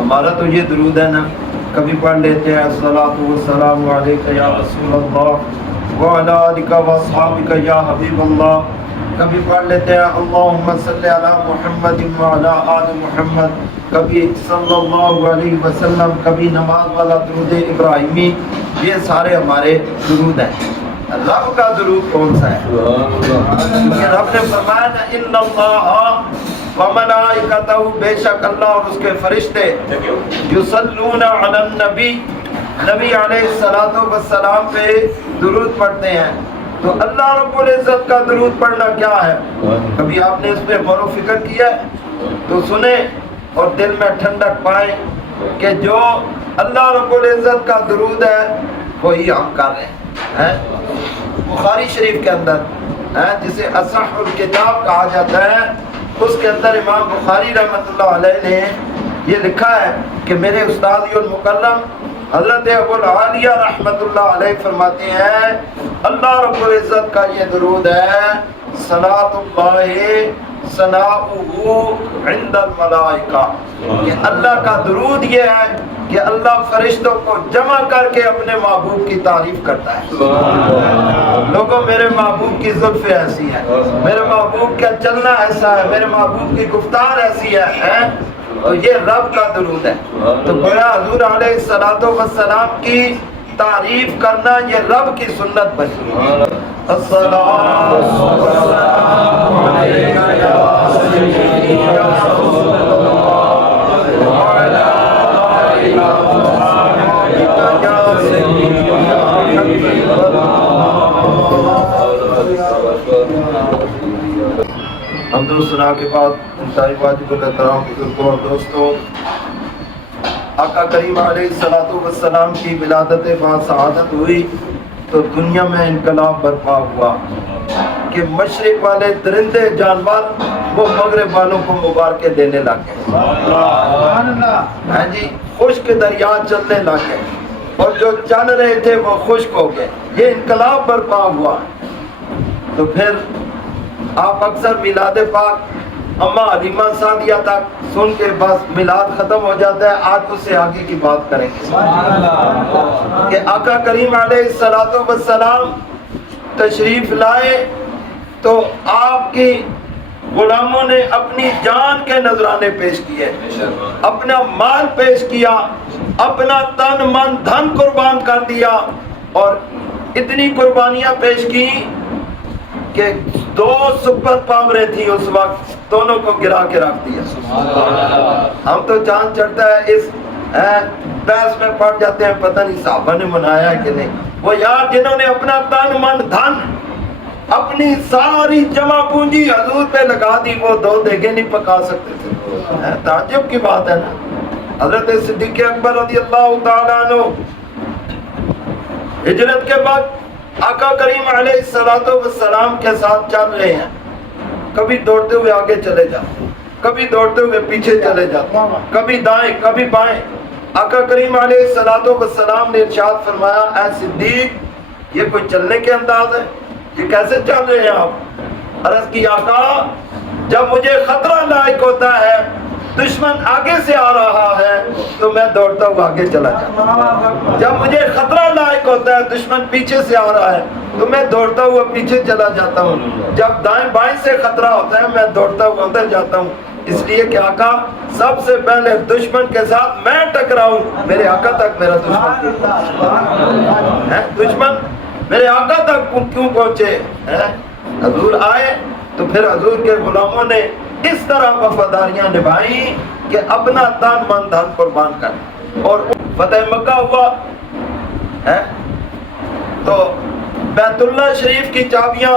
ہمارا تو یہ درود ہے نا، کبھی پڑھ لیتے ہیں الصلاۃ والسلام علیک یا رسول اللہ وعلی آلک واصحابک یا حبیب اللہ، کبھی پڑھ لیتے ہیں اللہم صلی علی محمد وعلی آل محمد، کبھی صلی اللہ علیہ وسلم، کبھی نماز والا درود ابراہیمی، یہ سارے ہمارے درود ہیں۔ رب کا درود کون سا ہے؟ کیونکہ رب نے فرمایا نا ان اللہ وملائکتہ، بے شک اللہ اور اس کے فرشتے یصلون علی النبی، نبی علیہ الصلوۃ والسلام پہ درود پڑھتے ہیں۔ تو اللہ رب العزت کا درود پڑھنا کیا ہے؟ کبھی آپ نے اس پہ غور و فکر کیا ہے؟ تو سنیں اور دل میں ٹھنڈک پائیں کہ جو اللہ رب العزت کا درود ہے وہی ہم کر رہے ہیں۔ بخاری شریف کے اندر جسے اصح الکتاب کہا جاتا ہے، اس کے اندر امام بخاری رحمۃ اللہ علیہ نے یہ لکھا ہے کہ میرے استاد المکرم حضرت ابو العالیہ رحمۃ اللہ علیہ فرماتے ہیں اللہ رب العزت کا یہ درود ہے صلاۃ اللہ ثناؤہ عند الملائکہ، کہ اللہ کا درود یہ ہے کہ اللہ فرشتوں کو جمع کر کے اپنے محبوب کی تعریف کرتا ہے۔ لوگوں، میرے محبوب کی زلف ایسی ہے، میرے محبوب کا چلنا ایسا ہے، میرے محبوب کی گفتار ایسی ہے، تو یہ رب کا درود ہے۔ تو گویا حضور علیہ الصلوۃ والسلام کی تعریف کرنا یہ رب کی سنت بنی۔ الصلاۃ والسلام علیک یا سیدی یا رسول اللہ وعلی آلک وصحبک یا سیدی یا حبیب اللہ۔ حمد و ثنا کے بعد انتہائی واجب الاحترام بزرگوں اور دوستوں، آقا کریم علیہ الصلوۃ والسلام کی ولادت بعد سعادت ہوئی تو دنیا میں انقلاب برپا ہوا کہ مشرق والے درندے جانور وہ مغرب والوں کو مبارکیں دینے لگے، ہاں جی، خشک دریا چلنے لگے اور جو چل رہے تھے وہ خشک ہو گئے، یہ انقلاب برپا ہوا۔ تو پھر آپ اکثر میلاد پاک اما حلیمہ سعدیہ تک سن کے بس میلاد ختم ہو جاتا ہے، آج اس سے آگے کی بات کریں گے کہ آقا کریم علیہ الصلوۃ والسلام تشریف لائے تو آپ کی غلاموں نے اپنی جان کے نذرانے پیش کیے، اپنا مال پیش کیا، اپنا تن من دھن قربان کر دیا، اور اتنی قربانیاں پیش کی کہ 2 سپر پاوریں تھیں اس وقت، دونوں کو گرا کے رکھ دیا۔ ہم تو چاند چڑھتا ہے اس بحث میں پڑ جاتے ہیں، پتہ نہیں صحابہ نے منایا ہے کہ نہیں۔ وہ یار جنہوں نے اپنا تن من دھن، اپنی ساری جمع پونجی حضور پہ لگا دی، وہ 2 دیگیں نہیں پکا سکتے تھے۔ تعجب کی بات ہے نا۔ حضرت صدیق اکبر رضی اللہ تعالیٰ عنہ ہجرت کے بعد آقا کریم علیہ الصلوۃ والسلام کے ساتھ چل رہے ہیں، کبھی دوڑتے ہوئے آگے چلے جاتے، کبھی دوڑتے ہوئے پیچھے چلے جاتے، کبھی دائیں کبھی بائیں۔ آقا کریم علیہ الصلوۃ والسلام نے ارشاد فرمایا اے صدیق، یہ کوئی چلنے کے انداز ہے؟ یہ کیسے چل رہے ہیں آپ؟ عرض کی آقا، جب مجھے خطرہ لاحق ہوتا ہے، دشمن آگے سے آ رہا ہے تو میں دوڑتا ہوا آگے چلا جاتا ہوں، جب مجھے خطرہ لاحق ہوتا ہے، دشمن پیچھے سے آ رہا ہے تو میں دوڑتا ہوا پیچھے چلا جاتا ہوں، جب دائیں بائیں سے خطرہ ہوتا ہے میں دوڑتا ہوا ادھر جاتا ہوں، اس لیے کہ آقا سب سے پہلے دشمن کے ساتھ میں ٹکراؤں، میرے آقا تک میرا دشمن میرے آقا تک کیوں پہنچے؟ حضور آئے تو پھر حضور کے غلاموں نے اس طرح وفاداریاں نبھائیں کہ اپنا تن من دھن قربان کر، اور فتح مکہ ہوا تو بیت اللہ شریف کی چابیاں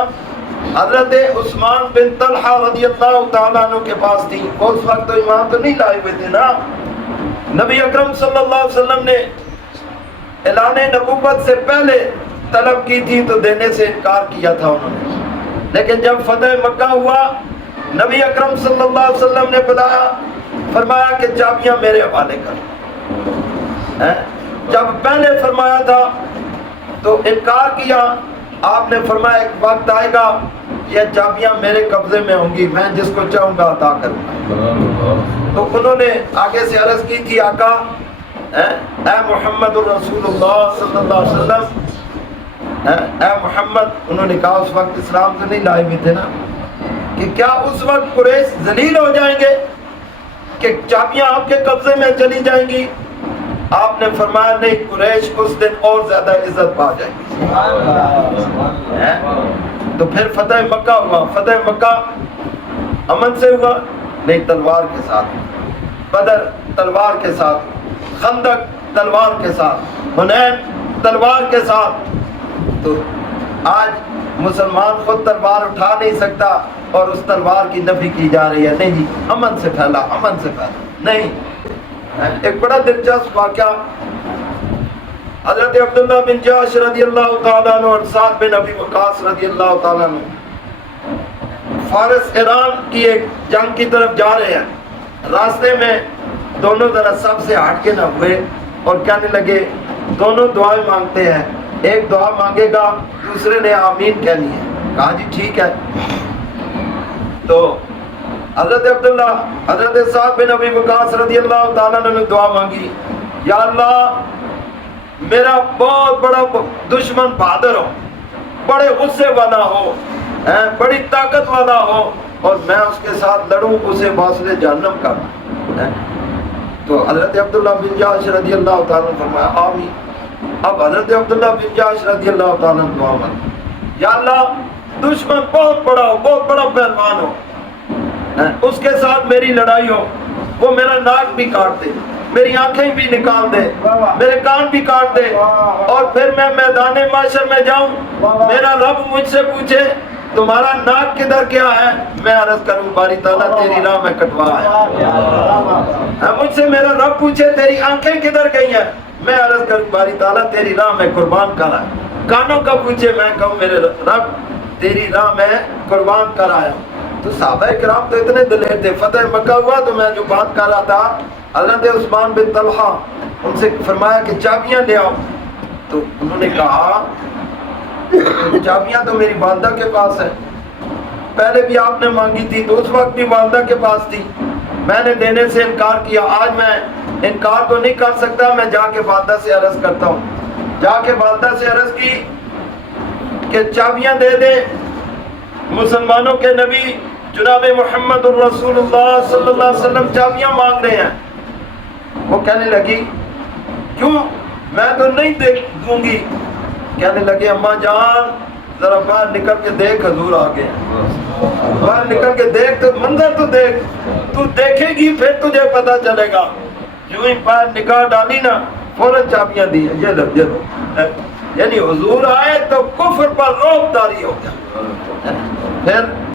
حضرت عثمان بن طلحہ رضی اللہ تعالیٰ عنہ کے پاس تھی۔ اس وقت تو امام تو نہیں لائے ہوئے تھے نا، نبی اکرم صلی اللہ علیہ وسلم نے اعلان نبوت سے پہلے طلب کی تھی تو دینے سے انکار کیا تھا انہوں نے، لیکن جب فتح مکہ ہوا نبی اکرم صلی اللہ علیہ وسلم نے بلایا، فرمایا کہ چابیاں میرے حوالے کر۔ جب پہلے فرمایا تھا تو انکار کیا، آپ نے فرمایا ایک وقت آئے گا یہ چابیاں میرے قبضے میں ہوں گی، میں جس کو چاہوں گا عطا کروں گا۔ تو انہوں نے آگے سے عرض کی تھی آقا اے محمد الرسول اللہ صلی اللہ علیہ وسلم، اے محمد، انہوں نے کہا اس وقت اسلام سے نہیں لائے ہوئے تھے نا، کہ کیا اس وقت قریش ذلیل ہو جائیں گے کہ چابیاں آپ کے قبضے میں چلی جائیں گی؟ آپ نے فرمایا نہیں، قریش اس دن اور زیادہ عزت پا جائیں گی۔ تو پھر فتح مکہ ہوا۔ فتح مکہ امن سے ہوا؟ نہیں، تلوار کے ساتھ۔ بدر تلوار کے ساتھ، خندق تلوار کے ساتھ، حنین تلوار کے ساتھ۔ تو آج مسلمان خود تلوار اٹھا نہیں سکتا اور اس تلوار کی نفی کی جا رہی ہے، نہیں جی امن سے پھیلا، امن سے پھیلا۔ نہیں، ایک بڑا دلچسپ واقعہ، حضرت عبداللہ بن جحش رضی اللہ تعالیٰ عنہ اور سعد بن ابی وقاص رضی اللہ تعالیٰ عنہ فارس ایران کی ایک جنگ کی طرف جا رہے ہیں۔ راستے میں دونوں ذرا سب سے ہٹ کے نہ ہوئے اور کہنے لگے، دونوں دعائیں مانگتے ہیں، ایک دعا مانگے گا دوسرے نے آمین کہنی ہے۔ کہا جی ٹھیک ہے۔ تو حضرت سعد بن ابی وقاص رضی اللہ تعالیٰ عنہ نے دعا مانگی، یا اللہ میرا بہت بڑا دشمن بہادر ہو، بڑے غصے والا ہو، بڑی طاقت والا ہو، اور میں اس کے ساتھ لڑوں، اسے واصل جہنم کا۔ تو حضرت عبداللہ بن جحش رضی اللہ تعالیٰ نے فرمایا آمین۔ اب حضرت عبداللہ بن جحش رضی اللہ تعالیٰ نے دعا مانگی، یا اللہ دشمن بہت بڑا ہو، بہت بڑا پہلوان ہو، اس کے ساتھ میری لڑائی ہو، وہ میرا ناک بھی کاٹ دے، میری آنکھیں بھی نکال دے، میرے کان بھی کاٹ دے، اور پھر میں میدان محشر میں جاؤں، میرا رب مجھ سے پوچھے تمہارا ناک کدھر کیا ہے، میں عرض کروں باری تعالیٰ تیری راہ میں کٹوا ہے۔ مجھ سے میرا رب پوچھے تیری آنکھیں کدھر گئی ہیں، میں عرض کروں باری تعالیٰ تیری راہ میں قربان کرا ہے۔ کانوں کا پوچھے، میں کہوں میرے رب تیری راہ میں قربان کرایا۔ تو صحابہ کرام تو اتنے دلیر تھے۔ فتح مکہ ہوا تو میں جو بات کر رہا تھا، حضرت عثمان بن طلحہ ان سے فرمایا کہ چابیاں لے آؤ۔ تو انہوں نے کہا چابیاں تو میری والدہ کے پاس ہے، پہلے بھی آپ نے مانگی تھی تو اس وقت بھی والدہ کے پاس تھی، میں نے دینے سے انکار کیا، آج میں انکار تو نہیں کر سکتا، میں جا کے والدہ سے عرض کرتا ہوں۔ جا کے والدہ سے عرض کی کہ چابیاں دے دے۔ مسلمانوں کے نبی جناب محمد الرسول اللہ صلی اللہ علیہ وسلم چابیاں مانگ رہے ہیں۔ وہ کہنے لگی کیوں، میں تو نہیں دوں گی۔ کہنے لگے اماں جان ذرا باہر نکل کے دیکھ، حضور آ گئے، باہر نکل کے دیکھ، تو منظر تو دیکھ، تو دیکھے گی پھر تجھے پتا چلے گا۔ جو ہی باہر نکاح ڈالی نا، فوراً چابیاں دی، یہ لو یہ لو۔ یعنی حضور آئے تو کفر پر رعب طاری ہو گیا۔ پھر